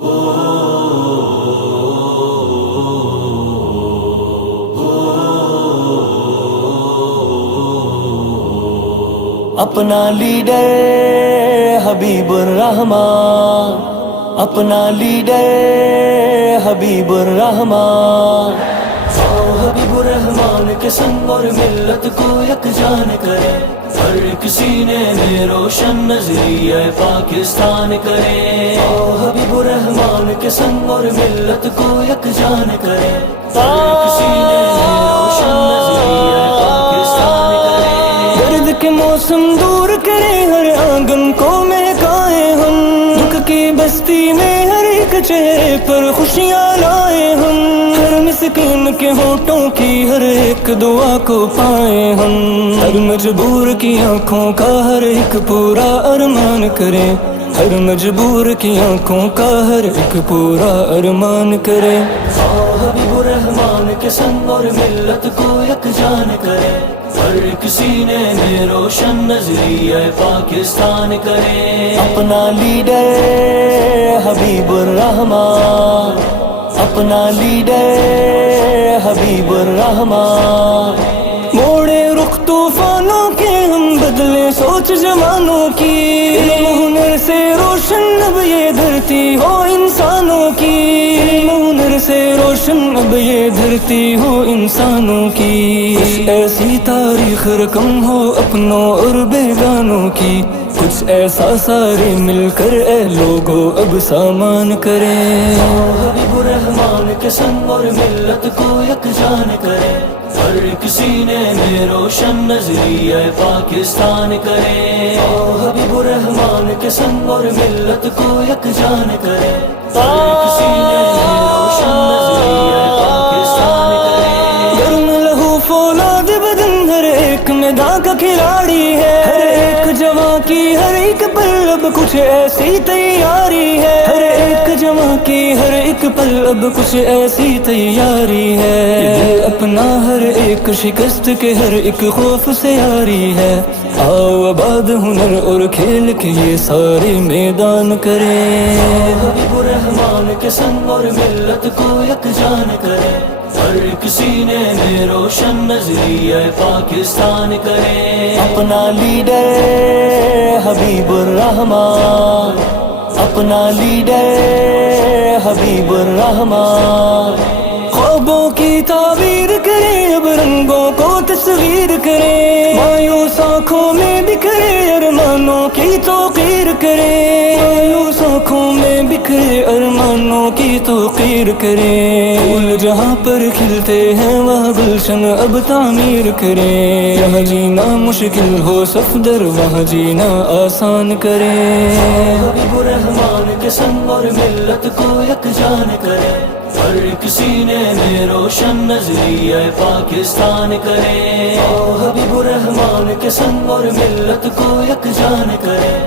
اپنا لیڈر حبیب الرحمان، اپنا لیڈر حبیب الرحمان، حبیب الرحمان کے سنگ اور ملت کو یکجان کرے، ہر ایک سینے میں روشن نظریہ پاکستان کرے، حبیب الرحمان کے سنگ اور ملت کو یکجان کرے، ہر ایک سینے میں روشن نظریہ پاکستان کرے، گرد کے موسم دور کرے، ہر آنگن کو مہکائے ہم، دکھ کی بستی میں ہر ایک چہرے پر خوشیاں لائے ہم، ہر مسکین کے ہونٹوں کی ہر ایک دعا کو پائے ہم، ہر مجبور کی آنکھوں کا ہر ایک پورا ارمان کرے، ہر مجبور کی آنکھوں کا ہر ایک پورا ارمان کرے، حبیب الرحمان کے سنگ اور ملت کو یکجان کرے، ہر ایک سینے میں روشن نظریہ پاکستان کرے، اپنا لیڈر حبیب الرحمان، اپنا لیڈر حبیب الرحمان، موڑے رخ طوفانوں کے ہم بدلے سوچ زمانوں کی، علم ہنر سے روشن اب یہ دھرتی ہو انسانوں کی، علم ہنر سے روشن اب یہ دھرتی ہو انسانوں کی، کچھ ایسی تاریخ رقم ہو اپنوں اور بیگانوں کی، کچھ ایسا سارے مل کر اے لوگوں اب سامان کریں، حبیب الرحمان کے سنگ اور ملت کو یکجان کرے، ہر ایک سینے میں روشن نظریہ پاکستان کرے، حبیب الرحمان کے سنگ اور ملت کو یکجان کرے، ہر ایک سینے میں روشن نظریہ پاکستان کرے، گرم لہو فولاد بدن ہر ایک میدان کا کھلاڑی ہے، ہر ایک جوان کی ہر ایک پل اب کچھ ایسی تیاری ہے، ہر ایک جوان کی ہر ایک پل اب کچھ ایسی تیاری ہے، دل اپنا ہر ایک شکست کے ہر ایک خوف سے یاری ہے، آؤ آباد ہنر اور کھیل کے یہ سارے میدان کریں، حبیب الرحمان کے سنگ اور ملت کو یکجان کرے، ہر ایک سینے میں روشن نظریہ پاکستان کرے، اپنا لیڈر حبیب الرحمان، اپنا لیڈر حبیب الرحمان، خوابوں کی تعبیر کرے اب رنگوں کو تصویر کرے، مایوس آنکھوں میں بکھرے ارمانوں کی توقیر کرے، مایوس آنکھوں میں بکھرے ارمانوں کی توقیر کرے، پھول جہاں پر کھلتے ہیں وہاں گلشن اب تعمیر کرے، جہاں جینا مشکل ہو صفدر وہاں جینا آسان کرے، حبیب الرحمان کے سنگ اور ملت کو یکجان کرے، ہر ایک سینے میں روشن نظریہ پاکستان کرے، حبیب الرحمان کے سنگ اور ملت کو یکجان کرے۔